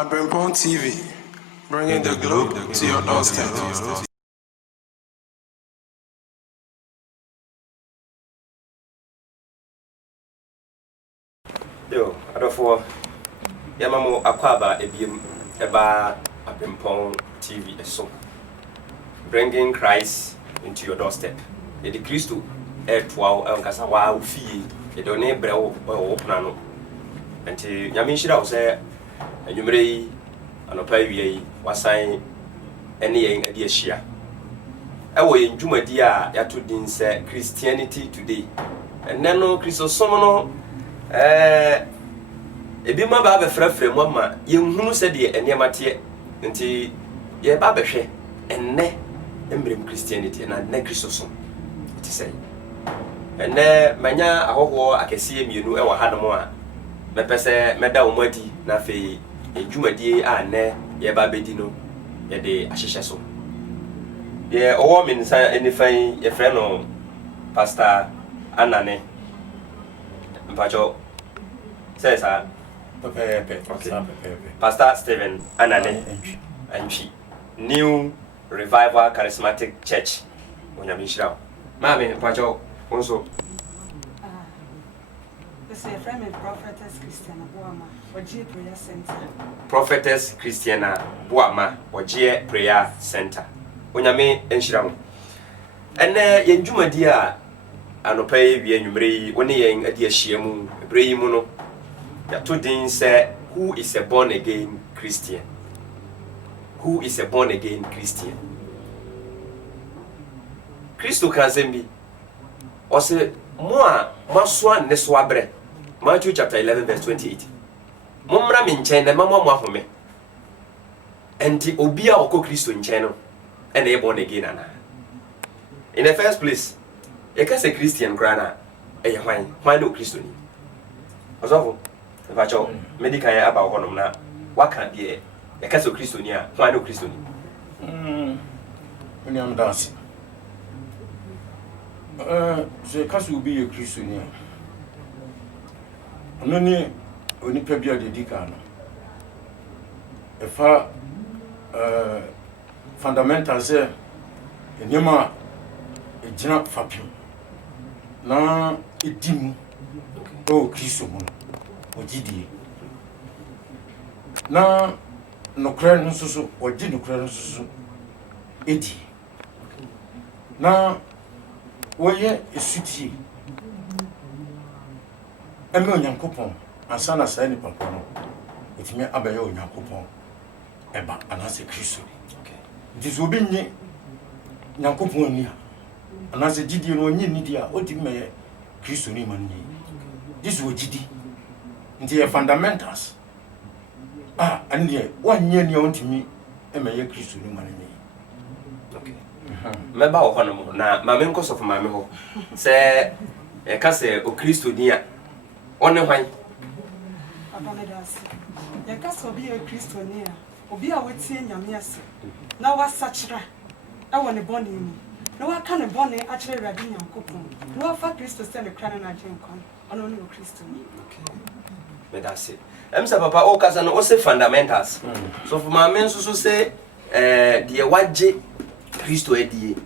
Abrimpon TV, bringing the globe to your doorstep. Yo, adofo yamamo akwaba ebiem eba Abrimpon TV so bringing Christ into your doorstep. The Christo etwa enkasa wa ofie e do ne brewo o pona no enti nyame nhira wo se anwumre yi anopa wie yi wasan ene yen ade ahia ewo yen dwumadi a yato din se Christianity Today enne no Christosom no ebi ma ba befrafra mu ama yenhunu se de eniamate nti ye ba behwe enne embrem Christianity na ne Christosom ti say enne manya ahoho akese mienu e wa hanom a mepese meda wo madi na fe edwumadie a ne ye ba bedi no ye de ahyehye so ye owo minsa enifan ye frɛ no Pastor Anane mpacho says okay. Pastor Stephen Anane Anchi New Revival Charismatic Church onyamishira mami mpacho onso this is friend Prophetess Christiana Boama Ogie Prayer Center. Prophetess Christiana Boama Ogie Prayer Center onyame enhira mo ene yendwumadi a anopai wie anwumre yi woni yen ade ahia mu ebre yi mu no ya to din say who is a born again Christian. Who is a born again Christian? Christo kanzembi ose mo a masoa ne so abre. Matthew chapter 11 verse 28. Momra me nchen na mama mo ahome. Enti obi a okọ Christo nchen no ene born again ana. In the first place, you can say Christian grana e why no Christo ni. Osofo Vacho medical ya aba honom na waka de e ka so Christo ni a why no Christo ni. When I'm dancing. Je kaso bi e Christo ni. Ononi oni pa bia de dika no. E fa fundamental say enema e gina fapim na edimu o Christo mo ogidi na nokra no so ogi nokra no so edi na woye esuti eme onyankopon ansana sai ni papa no etime abaye onyankopon eba anase Christo ndi so bi nyi nyankopon ni anase gidi no nyi ni dia odi me Christo ni man ni this ogidi ndi fundamentals ande wanye ni ontimi emeye Christo ni man ni Okay. Meba wo hono na mame nkoso fo mame ho se e ka se o Christo ni a one hwan Abamedas. Ya ka so bi e Christo ni a obi a wetie nyame ase na wasachira e woni boni ni na waka ne boni a kire rade nyankopon na wafa Christo se ne kra na ajenkon ono no Christo ni. Okay. Medase emsa papa o kasa no o se fundamentals so for mame nso so se de waje Christo edie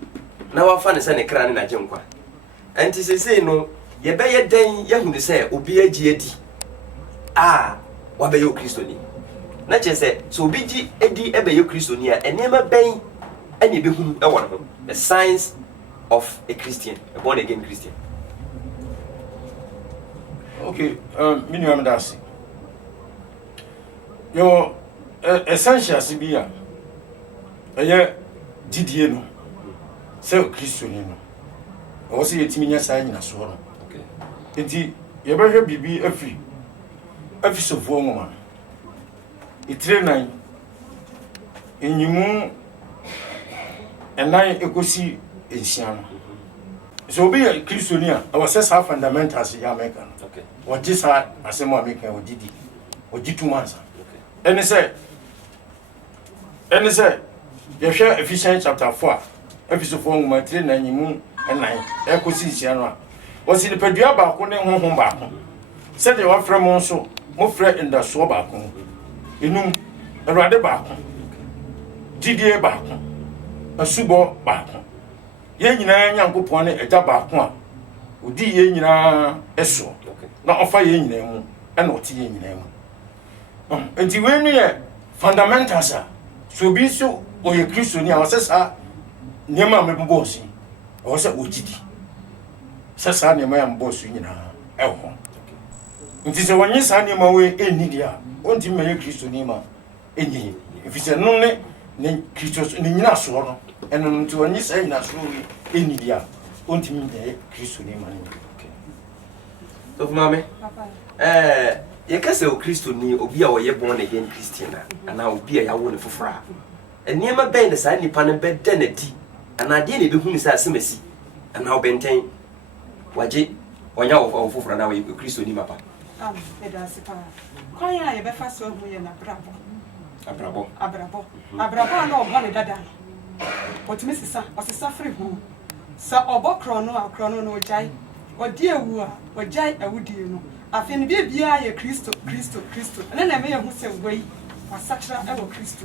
na wafa ne se ne kra na ajenkwa enti sesei no ye be ye den ye hunu se obi agi edi wabe yo Christo ni na che se so obi gi edi ebe yo Christo ni a enema ben ene be hunu e won ho the signs of a Christian, a born again Christian. Okay, minimum that's your essential sibia didie no se Christo ni no o se yetimi nya sai nyina so no. Okay. Enti ye be hwe bibi afi sofo ngoma itire nan enyimu enan ekosi ensiano so be Christo ni a o se sa fundamentals ya make no. Okay. O ji sa asemo ameka o didi o ji tumansa. Okay. Ene se ye hwe Ephesians chapter 4 episode 4 ngoma tire na nyimu enan ekosi ensiano a o si pedua ba ko ne honhom ba ko se de wa frɛ mo nso mo frɛ inda so ba ko enum Awurade baako gyidie baako asubɔ baako yɛn nyinaa Nyankopɔn ne agya baako a odi yɛn nyinaa ɛso na ɔfa yɛn nyinaa mu ɛna ɔte yɛn nyinaa mu enti wei no yɛ fundamentals a so bi so ɔyɛ Kristoni a ɔsɛ saa nneɛma a mebobɔ so ɔwɔ sɛ ɔgyidi sɛ saa nneɛma a mebɔ so nyinaa ɛwɔ hɔ nti sɛ wɔnye saa nneɛma wei ɛnni deɛ a ɔntimi mɛyɛ Kristoni ma ɛnyi ɛfiri sɛ no ne Kristo ne nyina soɔ no ɛno no nti wɔnye saa nyina soɔ wei ɛnni deɛ a ɔntimi mɛyɛ Kristoni ma no so mame yɛka sɛ o Kristoni obi a ɔyɛ born again Christian anaa obi a yɛawo ne foforɔ a nneɛma bɛn na saa nipa no bɛda n'adi anaa deɛ na ɛbɛhu ne sɛ asɛm asi anaa ɔbɛntɛn wagye ɔnya wɔ foforɔ na wɔyɛ Kristoni mapa kwan a yɛbɛfa so ahu yɛ abrabɔ a na ɔbɔ ne dada no ɔtumi ɔsesa firi ho sɛ ɔbɔ korɔ no a korɔ no no ɔgyae ɔdi ewu a ɔgyae awudie no afei ne bia yɛ Kristo ɛne na ɛmɛyɛ ho sɛ wei wasakyera ɛwɔ Kristo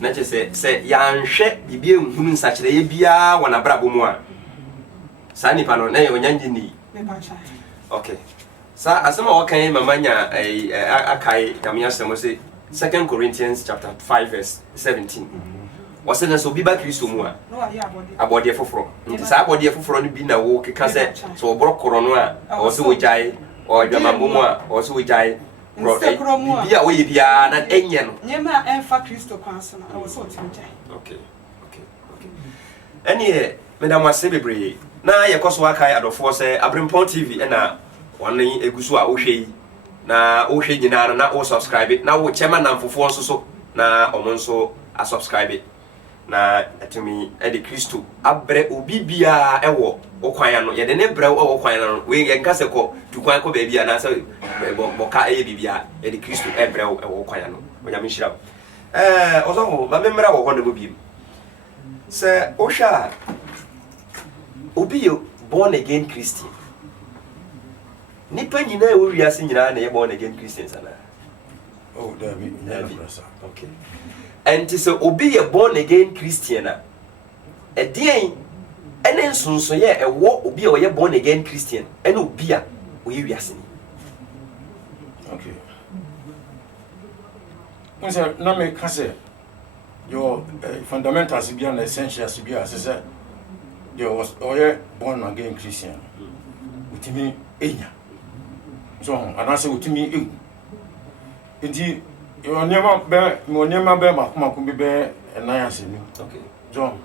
na kyɛ sɛ yɛanhwɛ biribi nhunu nsakyerɛeɛ biara wɔ n'abrabɔ mu a saa nipa no na yɛ ɔnyangye ni okay sa asɛm a wɔkan mama nya akae nyame asɛm sɛ 2 Corinthians chapter 5 verse 17 wɔsɛ na sɛ obi ba Kristo mu a abɔdeɛ foforɔ nti saa abɔdeɛ foforɔ no bi na wo keka sɛ sɛ wɔborɔ korɔ no a ɔwɔ sɛ wɔgyae ɔdwamambɔ mu a ɔwɔ sɛ wɔgyae biribi a wɔyɛ biara na ɛnyɛ no nneɛma a ɛmfa Kristo kwan so no ɛwɔ sɛ ɔtumi gyae okay ɛneɛ meda mo ase bebree na yɛkɔ so akae adɔfoɔ sɛ Abrempɔn TV ɛna wɔne egu so a wohwɛ yi na wohwɛ nyinaa no na wo subscribe na wo kyɛma namfofoɔ nso so na ɔmo nso a subscribe na atumi ɛde Kristo abrɛ obi biara ɛwɔ okwan no yɛde ne brɛ ɛwɔ okwan no we yɛnka sɛ kɔ tukwan kɔ baabi a na sɛ bɔka ɛyɛ bibia yɛde Kristo ɛbrɛ ɛwɔ okwan no onyame hyira ɔsɔfo ma memra wɔ hɔ no mu biem sɛ wohwɛ a obi yɛ born again Christian nipa nyinaa ɛwɔ wiase nyinaa na yɛ born again Christians ana oh David okay and sɛ obi yɛ born again Christian a ɛdeɛn ɛne nsonsoyɛ ɛwɔ obi a ɔyɛ born again Christian ɛne obi a ɔyɛ wiase ni okay nse na me ka sɛ your fundamentals bi and essentials bi a sɛ there was ɔyɛ born again Christian utimi enya so anase utimi egu enti onyema be makoma bi be enan asemi okay John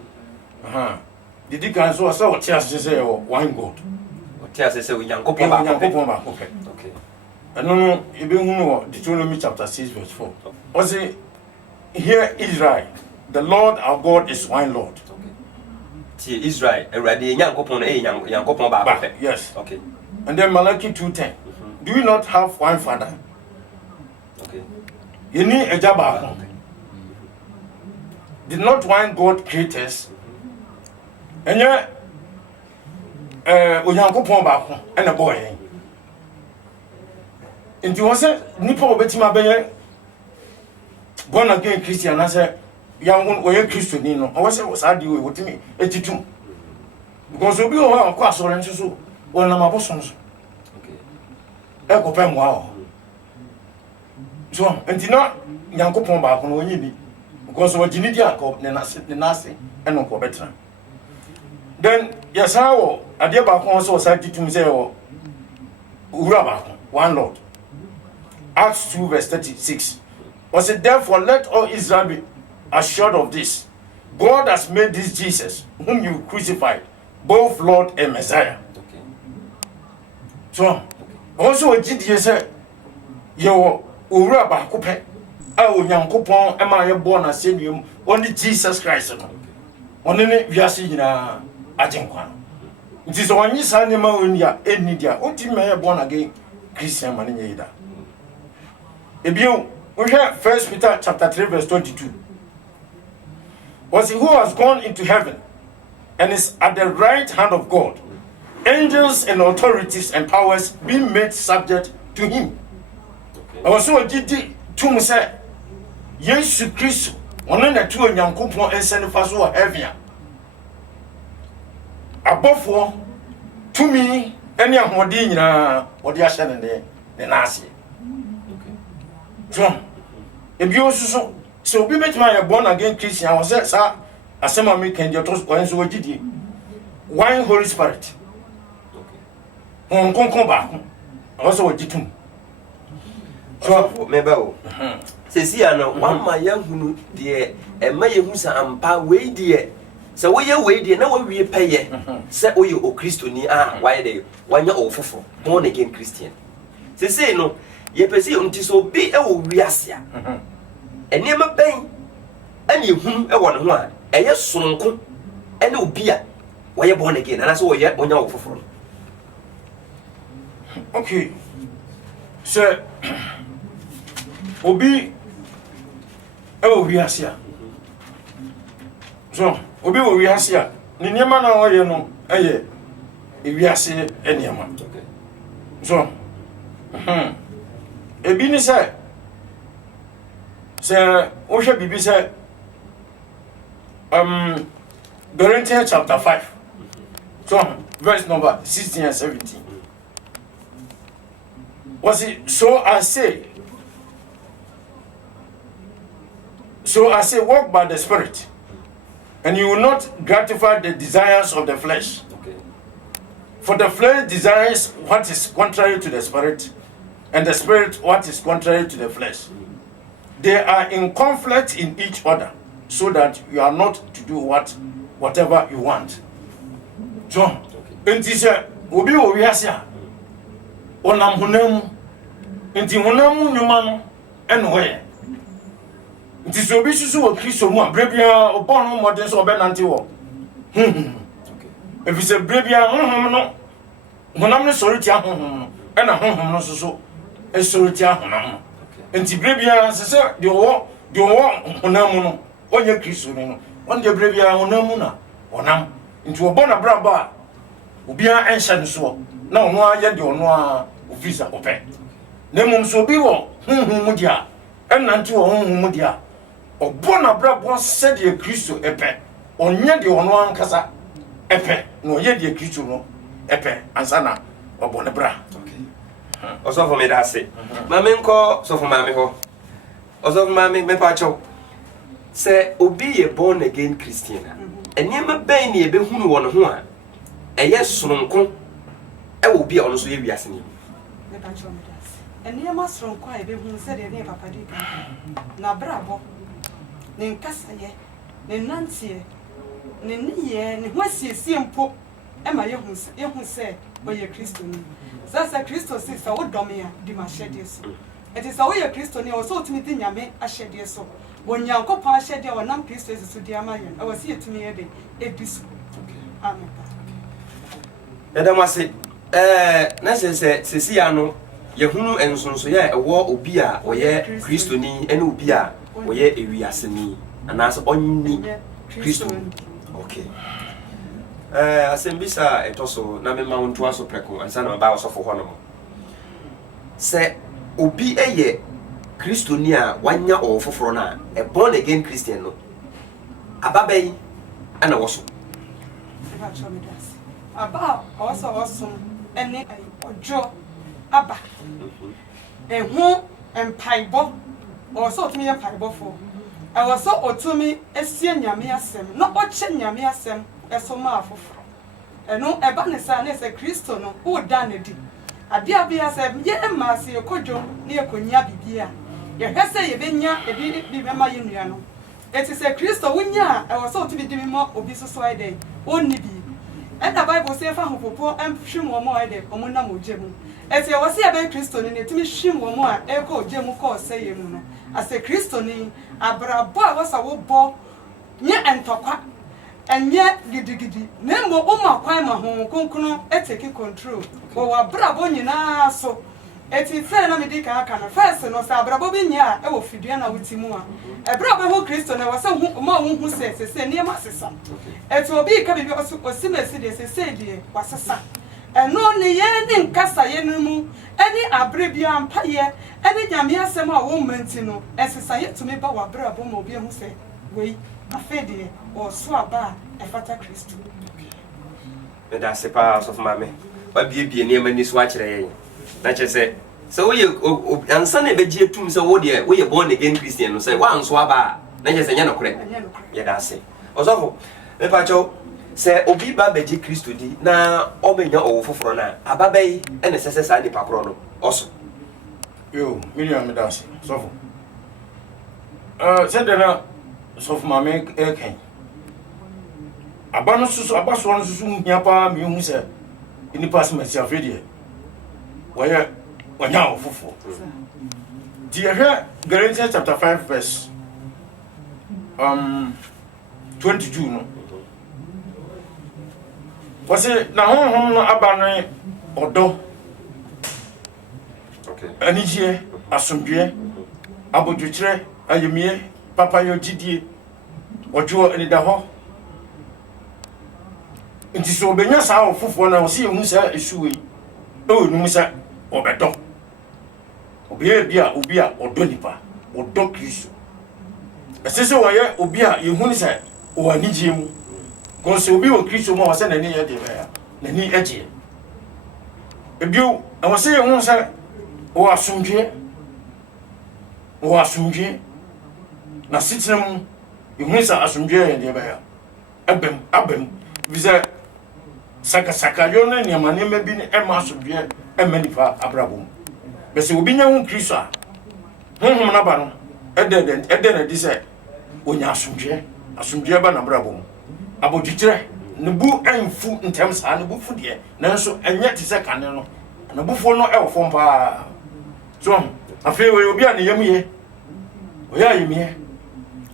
didi kan so asa o tia se one God o tia se Onyankopɔn ba ko okay eno no ebe hu no Deuteronomy chapter 6 verse 4 o say here Israel the Lord our God is one Lord okay ti Israel Awurade Nyankopɔn na Nyankopɔn ba ko yes okay and then Malachi 2:10 do we not have one father okay yeni ejaba did not one God create us enye Onyankopɔn ba ko ena boy nti won se nipa obetima beye born again Christian na se yan wo ye Kristoni no wo se sa di we wotimi etitum because obi o ha ko asore nso so won na maboso nso okay e ko pem wa o so nti na Nyankopɔn ba ko no onyi bi because what you need yakop ne nase eno ko betra then yesa wo ade ba ko so sa titum say wo ura ba ko one Lord Acts 2 verse 36 was it therefore let all Israel be assured of this God has made this Jesus whom you crucified both Lord and Messiah okay so also gidie say yo ura ba ko pe a Onyankopɔn ema ye born asenium only Jesus Christ no one ne wiase nyina agenkwa nti so onyi sa ne ma oni a eni dia onti me ye born again Christian man nye ida ebio we hear 1 Peter chapter 3 verse 22 was he who has gone into heaven and is at the right hand of God angels and authorities and powers being made subject to him also gidi tum say Yesu Kristo ono na tu onyankopon ensene fa so heaven abofo tumi ene ahode nyina ode ahye ne naase so ebi osuso so obi betima ye born again Christian was sa asema me kan je to ko enso wagidie one Holy Spirit konkon ba also wagitum so meba o sesi ano wamma yahunu de ema yehu sa ampa we de se wo ye we de na wo wie peye se oye o kristoni why de wanya o fofo born again Christian sesi no ye pesi unti so bi e wo wiase a enema ben ani ehunu e wo ne ho a eye sonko ene obi a wo ye born again na so wo ye onya o fofo. Okay, so obi wiase a so obi wo wiase a ne niema na wo ye no eye wiase eniema so ebi ni say o hwe bibi say Corinthians chapter 5 so verse number 16 and 17 was it so I say walk by the Spirit, and you will not gratify the desires of the flesh. Okay. For the flesh desires what is contrary to the Spirit, and the Spirit what is contrary to the flesh. They are in conflict in each other, so that you are not to do whatever you want. So, enti se obi wo wiase a onam honam enti honam nyuma no eno hoye nti so obi susu wo Kristo mu a brebia obon no modern so obenante wo efi se brebia honhom no honam no soroti ahonhom ena honhom no so esoroti ahonam enti brebia se de wo honam no onye Kristo no on de brebia honam na onam nti obon abraba obia enhye no so na ono aye de ono a ofisa ope na mum so bi wo honhom dia enante wo honhom dia obona brabo se de Kristo epe onye de ono ankasa epe no ye de Kristo no epe ansana obone bra. Okay. Oso for me da se mame nko so for mame ho oso for mame me pa cho se obi ye born again Christian enema ben ne ebe hunu wo no ho a eye sononko e wo bi a ono so ye wiase ni me pa cho me da se enema sononko a ebe hunu se de ne papa di na brabo ne nkasa ye ne nantie ne niye ne hwasiesie mpo e ma ye hu se oye Kristo ni sasa Kristo si sa wodome a di ma hyede so eti sa oye Kristo ni o so otimi di nyame ahyede so wonyankopon ahyede o nam Kristo esusu di amaye e wasi etimi ye de ebisu. Amen. Edamase na se si ya no ye hunu ensonso ya ewo obi a oye Kristo ni ene obi a oye ewiase ni anase onni Kristo. Okay. Asembisa etoso na me mauntu aso preko ansa na ba osofo ho no se obi eye Kristo ni a wanya ofoforo na a born again Christian no ababai ana woso aba also ene ojo aba ehu empaibo also otumi empaibo fo e was otumi esie nyame asem no oche nyame asem esoma afoforo eno eba ne sa na se Kristo no wo da na di ade abia se ye ma se ekodwo na ekonya bibia ye hwese ye benya ebi bi mema ye nua no eti se Kristo wonya e was otumi di mimo obi soso ide onni bi and the Bible say fa hopopo emhwim wo mo ide omuna mo jemu eti ye was ye be Kristo ni etimi hwim wo mo a e ko jemu ko se ye mu no ase Kristo ni abrabo a wasa wo bo nye entokwa enye gidigidi nembo umma kwan ma ho konkono eteki control wo abrabo nyina so eti fe na medika aka na first no sa abrabo bi nya e wo fidua na wutimu a abrabo ho Kristo na wasa hu ma wo hu se ne ma sesa eti obi ka bibi osimesi de se de wasesa ɛno ne yɛn ne nkasaeɛ no mu ɛne abere bia mpaeɛ ɛne nyame asɛm a wɔn mmanti no ɛsesa yɛtumi ba wɔ abere abɔ ma obi ehu sɛ wei afei deɛ ɔso aba a ɛfata kristo. Meda se pa so ma me ba biebie nneɛma ni so akyerɛ yɛn na kyerɛ sɛ woyɛ ansa na ɛbɛgye atum sɛ wo deɛ woyɛ born again Christian no sɛ woanso aba a na kyerɛ sɛ nyɛ nokorɛ yɛda ase ɔsɔfo mepa kyɛw sɛ obi ba bɛgye kristo di na ɔbɛnya ɔwo foforɔ no a aba bɛyi ɛne sɛ sɛ saa nipa korɔ no ɔso yo Miriam meda ase sɔfo sɛdeɛ na sɔfo maame ɛkan aba no soso aba soɔ no soso nhia paa mehu sɛ nipa asɛm asi afei deɛ wɔyɛ wanya ɔwo foforɔ nti yɛhwɛ Galatians chapter 5 verse 22 no wɔse na honhom no aba no ɔdɔ anigyeɛ asomdwoeɛ abodwokyerɛ ayamie papayɛ gyidie ɔdwoɔ anida hɔ nti sɛ ɔbɛnya saa ɔfoforɔ no ɔsɛ yɛhu saa ɛsuwei ɛwɔ num sɛ ɔbɛdɔ ɔbɛyɛ bi a obi a ɔdɔ nipa ɔdɔ kristo ɛsɛ sɛ wɔyɛ obi a yɛhu sɛ ɔwɔ anigyeɛ mu kɔsɛ obi wɔ kristo mu a wɔsɛ n'ani yɛ deɛ bɛyɛ n'ani agyeɛ ebio ɛwɔ sɛ yɛhu sɛ ɔwɔ asomdwoeɛ na setena mu yɛhu sɛ asomdwoeɛ yɛ deɛ bɛyɛ abam bi sɛ sakasakayɔ no nneɛma bi ne ɛma asomdwoeɛ ɛma nipa abrabɔ mu bɛsɛ obi nya ho kristo a honhom no aba no ɛdɛ na di sɛ ɔnya asomdwoeɛ ba n'abrabɔ mu abodwokyerɛ ne bu ɛmfu ntɛm saa ne bu fu deɛ nanso ɛnyɛ te sɛ kane no ne bufuo no ɛwɔ fam paa so afei wɔyɛ obi a ne yam yɛ ɔyɛ ayɛmiyɛ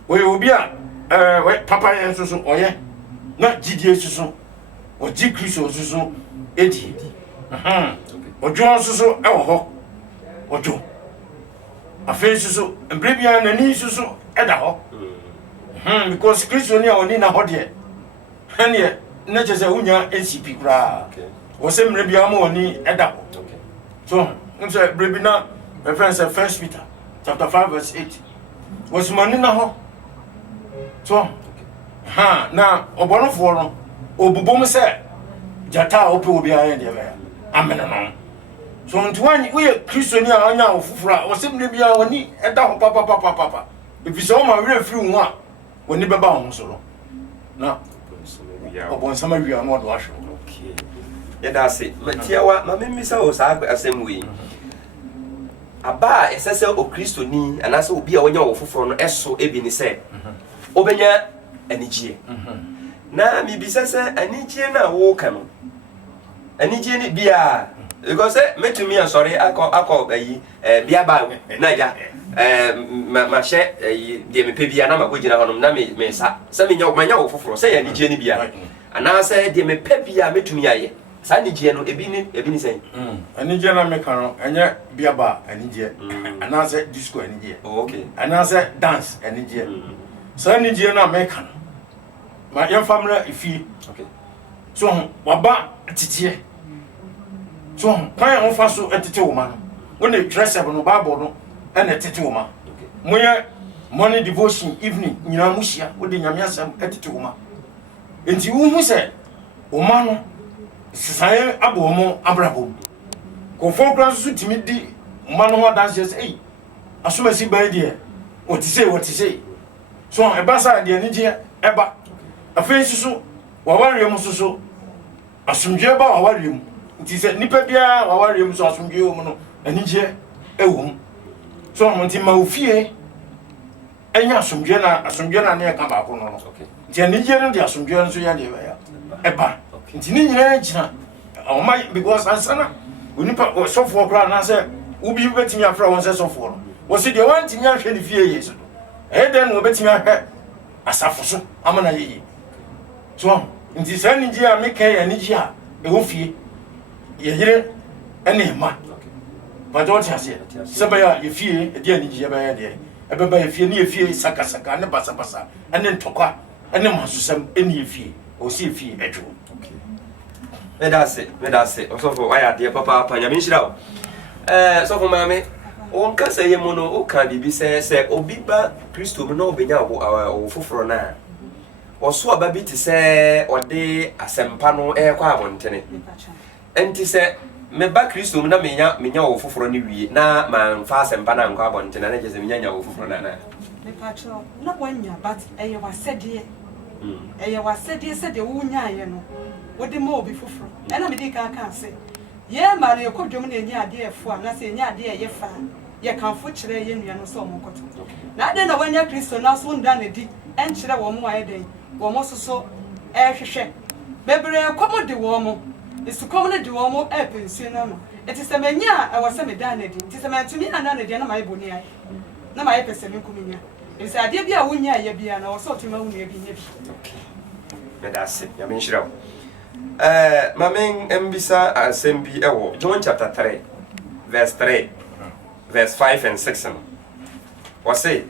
wɔyɛ obi a papa yɛ nso so ɔyɛ na gyidie nso so ɔgye kristo nso so ɛdie ɔdwo nso so ɛwɔ hɔ ɔdwo afei nso so mberɛ biara n'ani nso so ɛda hɔ because kristo ni a ɔni na hɔ deɛ ɛneɛ na kyerɛ sɛ wonya ncp koraa wɔ sɛ mmerɛ biara ma ɔni ɛda hɔ so sɛ berɛ bi na ɛfrɛ sɛ 1 Peter chapter 5 verse 8 wɔsomani na hɔ so na ɔbɔnofoɔ no ɔbubom sɛ gyata a wopɛ obiara yɛ deɛ bɛyɛ amene no so nti woyɛ kristoni a ɔnya wo foforɔ a wɔsɛ mmerɛ biara ɔni ɛda hɔ papapapapa ɛfiri sɛ woma werɛ firi wo a wɔni bɛba wo ho so no na ɔbɔnsam awia no ɔde wahwɛ yɛda ase matiawa ma memmisa wo saa asɛm wei aba a ɛsɛ sɛ okristoni anaasɛ obi a wɔnya wo foforɔ no ɛso ebi ne sɛ wobɛnya anigyeɛ na mebisa sɛ anigyeɛ no a woka no anigyeɛ no bia because mɛtumi asɔre akɔ ayi biaba na agya mahyɛ deɛ mepɛ bia na makɔgyina hɔnom na mesa sɛ manya wo foforɔ sɛ yɛ anigyeɛ no bia anaasɛ deɛ mepɛ bia mɛtumi ayɛ saa anigyeɛ no ebi ne sɛn anigyeɛ na meka no ɛnyɛ biaba anigyeɛ anaasɛ disco anigyeɛ anaasɛ dance anigyeɛ saa anigyeɛ no a meka no ma yɛmfa mmra efie so waba teteɛ so kwan a wofa so ɛtete wo ma no wone dress up no bible no ɛna ɛtete wo ma moyɛ morning devotion evening nyinaa mu hyia wode nyame asɛm ɛtete wo ma enti wohu sɛ wo ma no sisaeɛ abɔ wo mo abrabɔ mu kɔfoɔ kora nso so tumi di ma no ho adanseɛ sɛ ei asomasi ban deɛ wɔte sei so ɛba saa deɛ anigyeɛ ɛba afei nso so wawareɛ mu so asomdwoeɛ ba wawareɛ mu nti sɛ nipa biara wawareɛ mu so asomdwoeɛ wɔ mu no anigyeɛ ɛwɔ mu so nti ma wo fie ɛnyɛ asomdwoeɛ na ne ɛka baako no nti anigyeɛ no de asomdwoeɛ no so yɛ deɛ ɛba nti ne nyinaa gyina ɔma because ansana onipa sɔfoɔ koraa anaasɛ wobi bɛtumi afrɛ wɔn sɛ sɔfoɔ no wɔsi deɛ wɔntumi ahwɛ ne fie yie so ɛyɛ dɛn na wɔbɛtumi ahwɛ asafo so ama na yɛyie so nti saa anigyeɛ a meka yɛ anigyeɛ a ɛwɔ fie yɛyere ɛne ɛma pàtó wɔte aseɛ sɛ bɛyɛ a yɛfie ɛde anigyeɛ bɛyɛ deɛ ɛbɛba yɛfie ne yɛfie sakasaka ne basabasa ɛne ntɔkwa ɛne mahososɛm ɛne yɛfie ɔsi yɛfie ɛdwo That's it. Also for why are dear papa Panyamishra? So for mammy, on can say mono, o can be say, Obiba, Christo, no, Benya, or Fufrona. Or so a baby to say, or de a sempano air quamontene. And to say, me back Christo, na minya or Fufroni, na man fast and panam carbon, and I just a minya or Fufrona. Not one year, but I was said here. I was said the wound, you know. What the more before from? And I can't say. Yeah, man, you could do me any idea for, and I say, yeah, dear, you're fine. You can't foot today, you know, so much. Now then, when you're Christian, now soon done a deed, and should have one more day, or most so, air share. Maybe I come the warmer. It's to come the warmer, apple, cinema. It is a mania, I was semi done it. It is a man to me, and none of the my bonia. No, my episode, it's a idea, be a winner, you be an also to know me. Okay, that's it. I mean, sure. Maming Mbisa Assembly John chapter 3, verse 3, verse 5 and 6. Was say,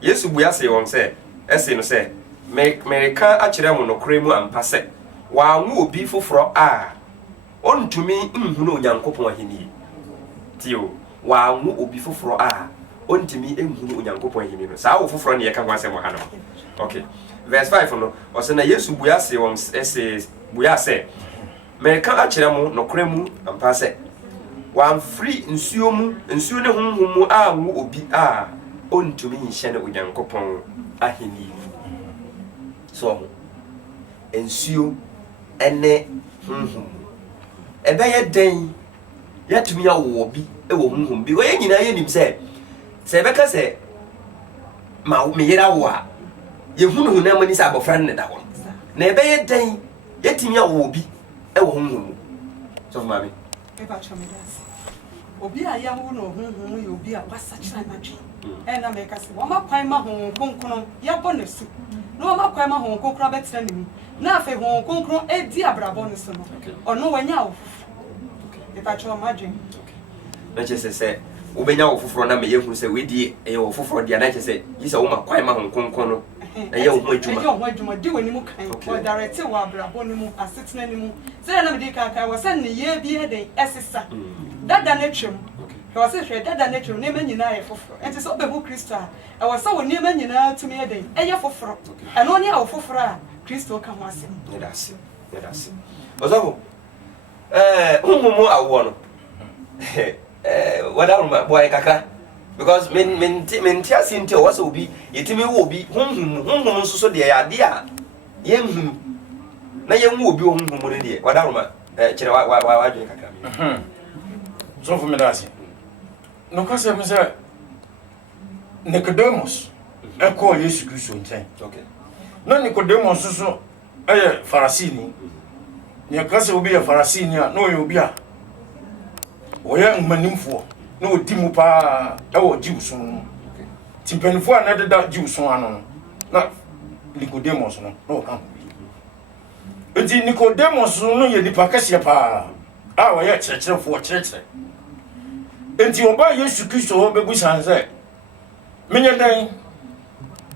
yes, we are saying, say, as him say, make America actually no cremo and pass it. While who be for on to me, no young couple hini. Tio, while who be for on to me, no young couple hini. So, for you can once a okay. Verse 5 no, or say, yes, we are saying, essays. We are say, American Achiramu no cremu and pass it. One free insumu, insune whom are who be own to me in Shannon with young copon ahini. So, ensue ene a bay day yet to me a wobby, a woman be way in him say, Sebeka say, Mau Mira wa, you who never is our friend that one. Never a day. Yet me will be a woman. So, mammy, if I tell me that, Obi a young woman whom you'll be a was such a magic. And I make us one more primer home, conquer, ya bonus. No more primer home, conquer better than me. Now, if I won't conquer a dear bonus or no one now. If I tell magic, let's just say, Ubena for Name, who say we did a offer for the United States. He's a woman, primer home, conquer. And you wait to do any more kind of director or Brabonimu, a sitting anymore. Say, I was sending ye be a day, sister. That the nature was a shred, that the nature, name and you for, and it's all the book Christa. I was so near men to me a day, a year for fro, and only our for Christo come was him. That's it. Although, whom more I want. What are my boy Kaka? Because men tears into us will be, it will be whom so the idea. Yem, na yem will be whom money. What are my why do you? So for me, that's it. No, because I'm saying Nicodemus, I call you Christian. Okay. No, Nicodemus, so a Pharisee. Your cousin will be a Pharisee, no, you'll be a young man for. No Timupa, our Jews. Timpen for another Jews one, not Nicodemus, no, come. But Nicodemus, no, you're the Pacasia pa. Our yet church for church. And you buy your Sukiso, baby, and say, Many day,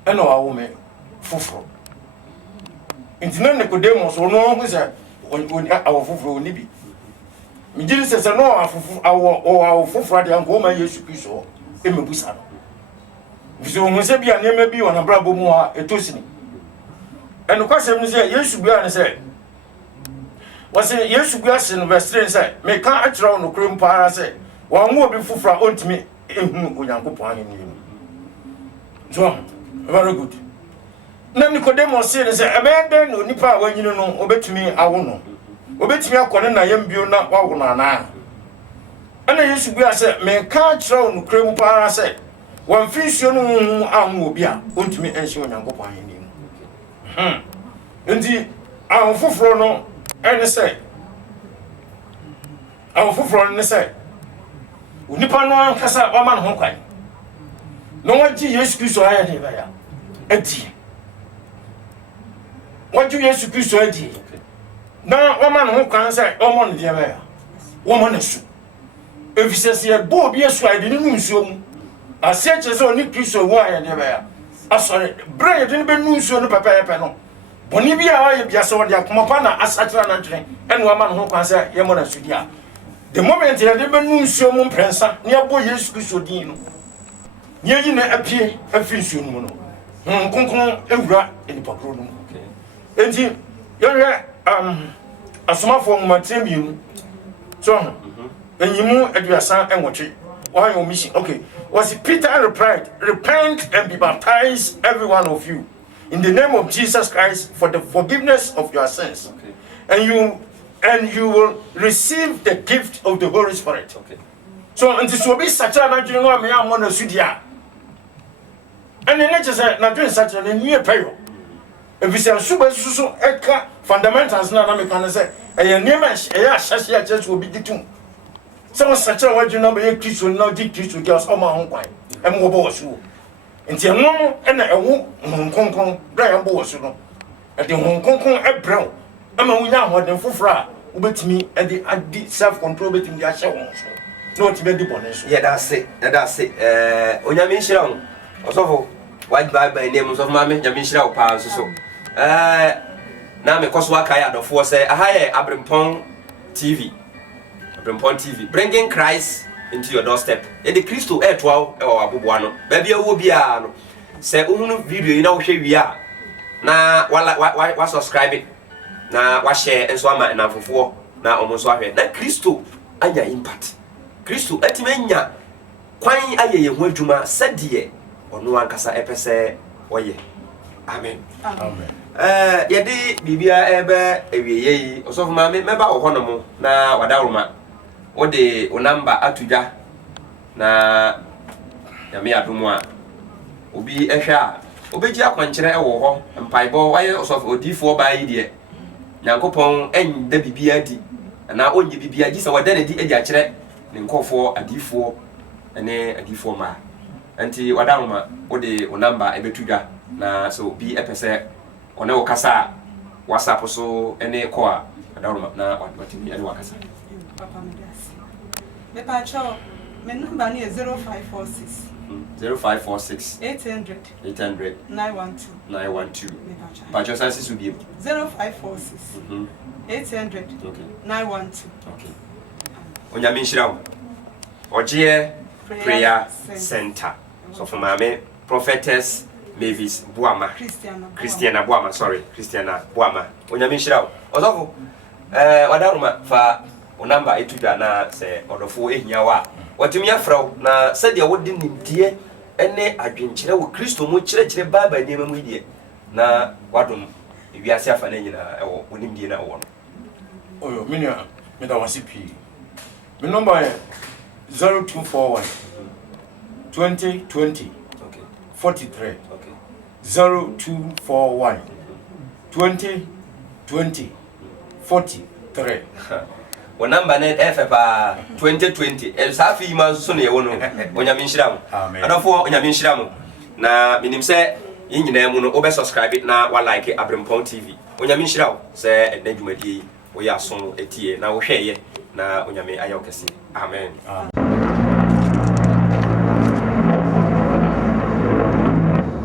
and our woman, Fufro. And Nicodemus, or no, who said, when our Fufro will be. Me did say no our Friday and go my yesu Christo e me busa no viso mo se bia ne ma bi wona brabo mu a etosini eno kwasem ne say yesu bia ne say was yesu bia sin verse 3 say me kan atira no krem para say wa mu obi fufura ontimi ehunu onyankopon ani ni so very good na Nicodemus say ebe den no nipa wa nyino no obetumi awo no obetimi akone na yambio na wawo na na ana yesu bia say me ka kira no krem para say wan finsuo no anwo obi a ontumi enhye onyankopon ani ni ndi an foforo no ene say an foforo ne say unipa no ankasa wama no ho kwan no waji yesu Kristo aya de baya enti waju yesu Kristo adi na wama no ho kwan say omo no de baya womo na su efisese ye bo obi asu ade ni nsuo mu aseche so ni Kristo wo aya de baya asore bre ye de be nsuo no papa ye pe no boni bi a wayɛ bia sɛ wɔde akoma pa na asakira na dwene ɛne wama no ho kwan sɛ yɛmmɔ no sudi a the moment yɛde bɛnu nsuo mu mprɛnsa ne yɛbɔ Yesu Kristo din no yɛyi na apie afiri nsuo no mu no nkonkron ewura nipa koro no mu enti yɛhwɛ asomafoɔ nwoma mmienu so enyimu aduasa enwotwe why your mission okay was Peter replied, repent and be baptized every one of you in the name of Jesus Christ for the forgiveness of your sins, and you will receive the gift of the Holy Spirit. Okay. So until so be such a man, you know, me am on a sudia. And the nature said, not doing such a near peril. If we say super so eka fundamentals na na me can say, and your name is a just will be the tomb. Some such a word you know, be Christian, no Christian girls on my own way, and more boss you. Until no, and a woo, Hong Kong, Brian Boss, you know. At the Hong Kong, a brown. I'm a young one and Fufra, who bet me at the self control between the assurance. No, to be the bonus. Yeah, that's it. Onyamin Shirong, also white by names of Mammy, Yamin Shirao Pounds, so. Now, me Coswa Kaya, the force, a higher Abrimpong TV. Abrimpong TV, bringing Christ into your doorstep. And the Christo air 12 or Abuano. Baby, I will be a say, video, you know, we are. Na why subscribe it na wa share enso ama na fofo na omonso ahwe na Kristo anya impact Kristo atimenya kwan aye ye ho adwuma sadie ono ankasa epese oye amen yedi bibia ebe ewieye yi osofo ma meba wo hono mo na wadawroma wo de o number atudwa na ya me adomo a obi ehwe a obeji akwankyere ewo ho mpaibo waye osofo odifo ba yi de Nyankopon enda bibia di na onye bibia gi se wada na di agi akere ne nkofo adifo ene adifo ma anti wada roma wo de o number ebetudwa na so bi epese one wo kasa WhatsApp so ene ko a wada roma na watimi ene wakasa papa medasi me pa cho me number ni 0546 0546 800 912 Pacho Sansi Subi 0546 800 912 okay Onyamin Shirawo Oje Prayer Center so for mame Prophetess Mavis Buama Christiana Buama Christiana Buama Onyamin Shirawo Osofo wadaruma fa o number etudwa na se odofo ehia wa watumi afraw na sade wodi nimdie ene adwenkyere wo Kristo mu kyerɛkyerɛ baba nneema mu die na wadom ewiase afa na nyina ɛwɔ onimdie na wo no oyo minia meda wasipi me number 0241 2020 okay 43 okay 0241 2020 43 o number net FFA 2020 el safi ma so ne wono Onyamin Shirawo adofo Onyamin Shirawo na minim se yinyina mu no obe subscribe na wa like Abrimpong TV Onyamin Shirawo se enadwumadi wo ya so etie na wo hweye na Onyame ayokese amen